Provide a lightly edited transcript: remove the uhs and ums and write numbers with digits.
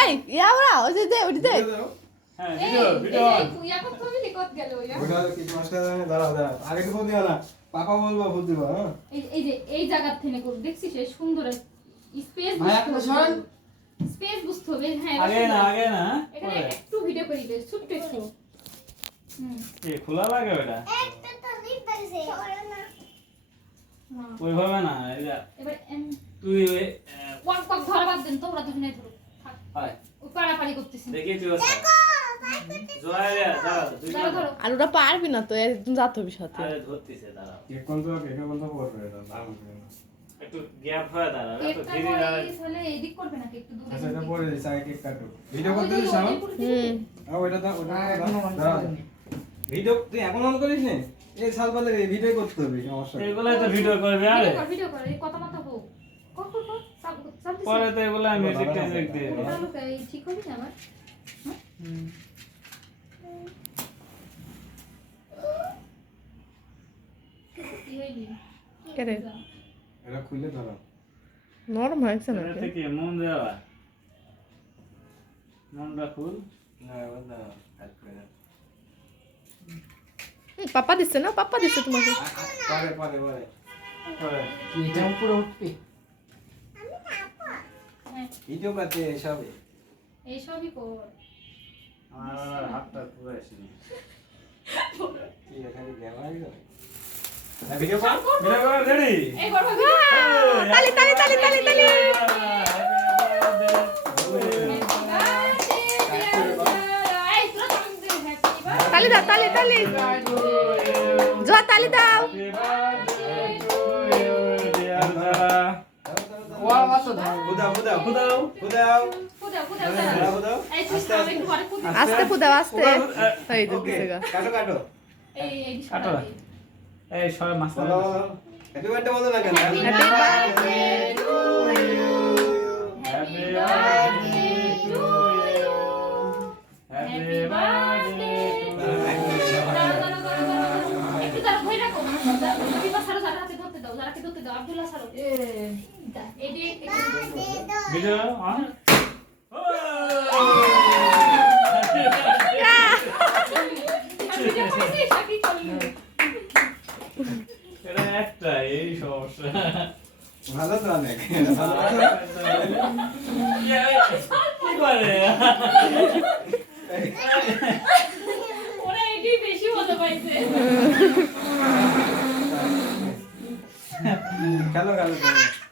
এই ইয়াওরা ওই যে ওই যে হ্যাঁ ভিডিও ইয়া কত মিলি কত গেল ইয়া ওটা কি মাস্টার দাঁড়াও আগে তো দিও না পাপা বলবা ভূত দিবা হ্যাঁ এই যে এই জায়গা থেকে করব দেখছিস এই সুন্দর স্পেস স্পেস বুঝতে হবে হ্যাঁ আগে না এটা একটু ভিডিও করি দে ছোট্ট একটু এ খোলা লাগে ওটা একটা তো দিতেছে না ওইভাবে না এবার তুই ওই ওয়ান কক ধরা বাদ দেন তোমরা দুজনে ধরো হয় ও পাড়াপাড়ি করতেছিস দেখি তুই জোড়ায় দাঁড়া ধরো আলুটা পারবি না তো একদম যাতে হবে সাথে আরে ধরতেছে দাঁড়া কেক কোন তো পড়বে এটা দাম একটু গ্যাপ হয়ে দাঁড়া তো কেকটা ধীরে দাঁড়া তাহলে এদিক করবে নাকি একটু দূরে আচ্ছা এটা পড়ে দিস আগে কেক কাটো ভিডিও করতে দিস না ওইটা দাঁড়া ভিডিও তুই এখন অন করিস নি এই সাল পালে ভিডিও করতে হবে সমস্যা এগুলাই তো ভিডিও করবে আরে ভিডিও কর এই কথা মতো হোক কর সব পরে তো এগুলা মিউজিক টেজিক দিয়ে ঠিক হবে না আবার কি হইলি কে রে এটা খুলে ধরো নরম হয়েছে না এটা থেকে মন দেওয়া মনটা খুল না ওটা কাট করে দাও পাপা দিচ্ছে না পাপা দিচ্ছে তোমাকে পরে পরে পরে পরে এটা উপরে উঠবে ভিডিও করতে সবে এই সবই কর আমার হাতটা পুরো আসেনি কি এখানে গ্যামার গেল ভিডিও কর ভিডিও কর রেডি এই করব তালি তালি তালি তালি তালি তালি দাও তালি তালি জোয়া তালি দাও ওয়া মাত্র দাও বুদাও বুদাও খুদাও বুদাও ফুদাও বুদাও এই আস্তে আস্তে ফুদাও আস্তে এই তো কিসেগা কাটো কাটো এই কাটো এই সবাই মাস্টার বলো হ্যাপি বার্থডে বলো না কেন happy birthday to happy birthday to you happy birthday একটু দাঁড়া ভয় রাখো বিপা সারো যারা হাতে ধরতে দাও যারা কে ধরতে দাও আব্দুল্লাহ সারো এডি ভিডিও অন এটা একটা এই সমস্যা ভালো তো অনেক কি করে ওরা এডি বেশি মজা পাইছে খেলো খেলো